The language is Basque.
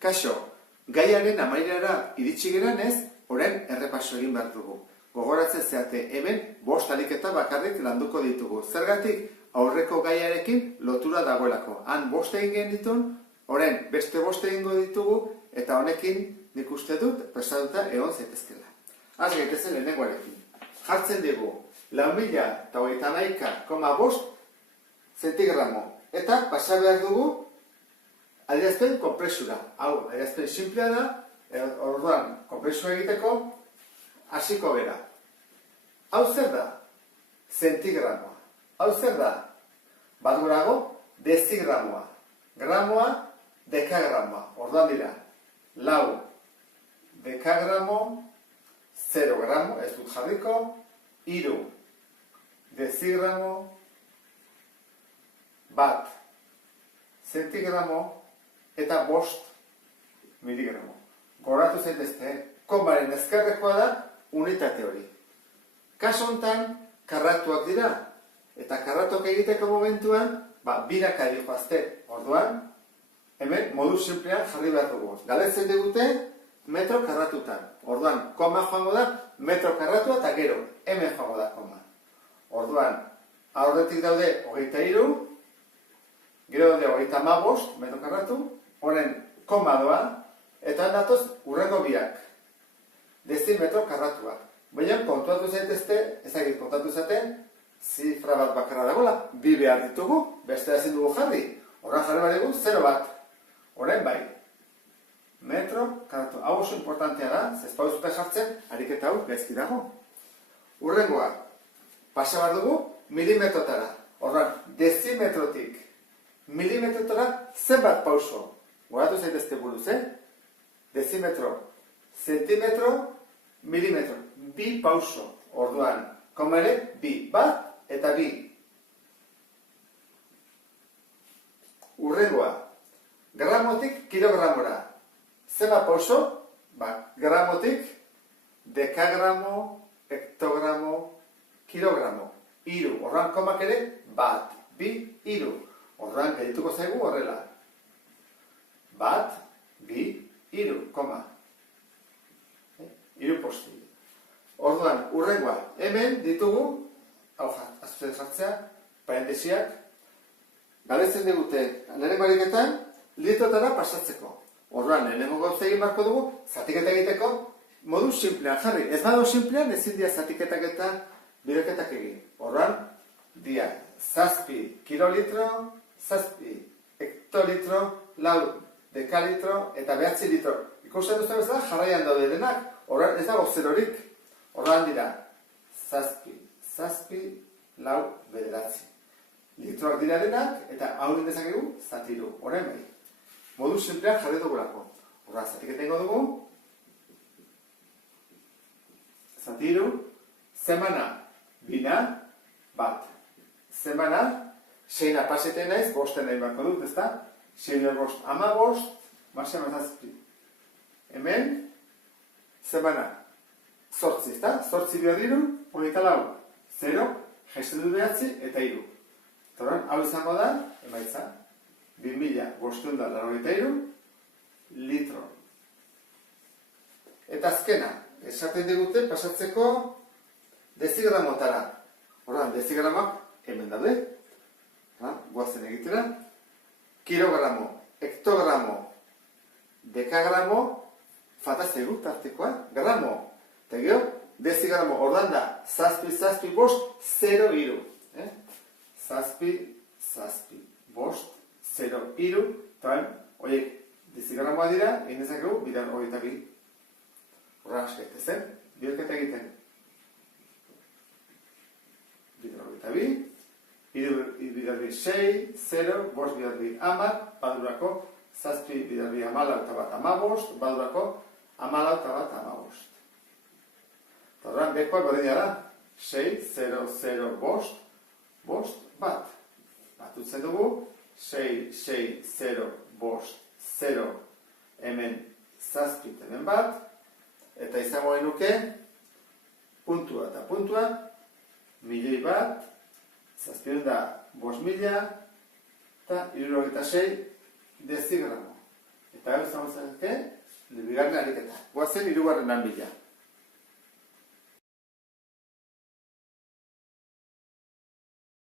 Kaixo, gaiaren amaierara iritsi geranez, orain errepaso egin behar dugu. Gogoratzen zeate, hemen 5 ariketa bakarrik landuko ditugu. Zergatik, aurreko gaiarekin lotura dagoelako. Han 5 egin genitun, orain beste 5 egingo ditugu, eta honekin nik uste dut prestatuta egon zaitezkela. Az gaitezen lehenengoarekin. Jartzen dugu, 4.031,5 zentigramo. Eta pasa behar dugu adierazpen konpresura. Hau, adierazpen simplea da, orduan, konpresua egiteko, hasiko bera. Hau zer da? Zentigramoa. Hau zer da? Bat gorago, dezigramoa. Gramoa, dekagramoa. Orduan dira, 4 dekagramo, 0 gramo, ez dut jarriko, 3 dezigramo, 1 zentigramo, eta 5 miligramo. Goratu zaitezte, konbaren ezkerrekoa da unitate hori. Kaso honetan, karratuak dira. Eta karratuak egiteko momentuan, biraka dihoazte. Orduan, hemen modu simplean jarri behar dugu. Galetzen digute, metro karratutan. Orduan, koma joango da, metro karratua eta gero, hemen joango da koma. Orduan, aurretik daude 23, gero daude 35 metro karratu, horren koma doa, eta datoz urrengo biak. Dezimetro karratuak. Baina kontuatu zaitezte, ezagit kontatu zaten, zifra bat bakarra dagoela, 2 behar ditugu, beste ezin dugu jarri. Horren jarri behar dugu, 0 bat. Horren bai. Metro karratu. Hau oso importantea da, zezpau zute jartzen, ariketa hau gaizki dago. Urrengoa, pasa behar dugu, milimetrotara. Horren, dezimetrotik milimetrotara zenbat pauso. Goratu zaitezte buruz, Dezimetro, zentimetro, milimetro. 2 pauso. Orduan, koma ere, 2. Bat eta 2. Urrengoa, gramotik kilogramora. Zenbat pauso? Gramotik, dekagramo, hektogramo, kilogramo. 3. Orduan, komak ere, 1, 2, 3. Orduan, gehituko zaigu horrela. 1, 2, 3, koma. 3 posti. Orduan, urrengoa, hemen ditugu, hau azuten jartzea, parentesiak, galetzen digute, lehenengo ariketan, litrotara pasatzeko. Orduan, lehenengo gauza egin barko dugu, zatiketa egiteko, modu simplean jarri. Ez badu simplean, ezin dia zatiketak eta bideketak egin. Orduan, dia, 7 kilolitro, 7 hektolitro, 4 dekalitro eta 9 litro. Ikusten duzten bezala jarraian daude denak, orduan ez dago zerorik. Orduan dira, 7, 4, 9. Litroak dira denak, eta haurin dezakegu, zatiru. Horren bai. Modu simplean jarri dugulako. Orduan, zatiketa ingo dugu. Zatiru, semana, 2, 1. Semana, 6 paseten naiz, 5 nahi bako dut, ezta? 6 5, 15, marxa mazazpi. Hemen, semana, 8, ezta? 8 berdiru, 24, 0, jesten dut 9 eta 3. Torren, hau izango da, emaitza, 2.593 litro. Eta azkena, esaten digute pasatzeko dezigramotara. Horren, dezigramak hemen daude. Guazen egitera. Kilogramo, hektogramo, dekagramo, fatazegu tartekoa, gramo. Eta gero, dezigramo, ordan da, 7, 7, 5, 0, 3. 7, 7, 5, 0, 3. Eta horiek, dezigramoa dira, egin dezakegu, bidar 22. Horra askete zen, bioketa egiten. Bidar 22. Bidarbi 6, 0, 5 bidarbi 10, badurako, 7 bidarbi 14 eta bat 15, badurako, 14 eta bat 15. Torran, bekoak berdina da, 6, 0, 0, 5, 5, bat. Batutzen dugu, 6, 6, 0, 5, 0, hemen 7 hemen bat, eta izango genuke, puntua eta puntua, milioi bat, 7 da 5.000 eta 76 dezigramo. Eta gero izango zenezke, bigarren ariketa. Goazen hirugarren bila.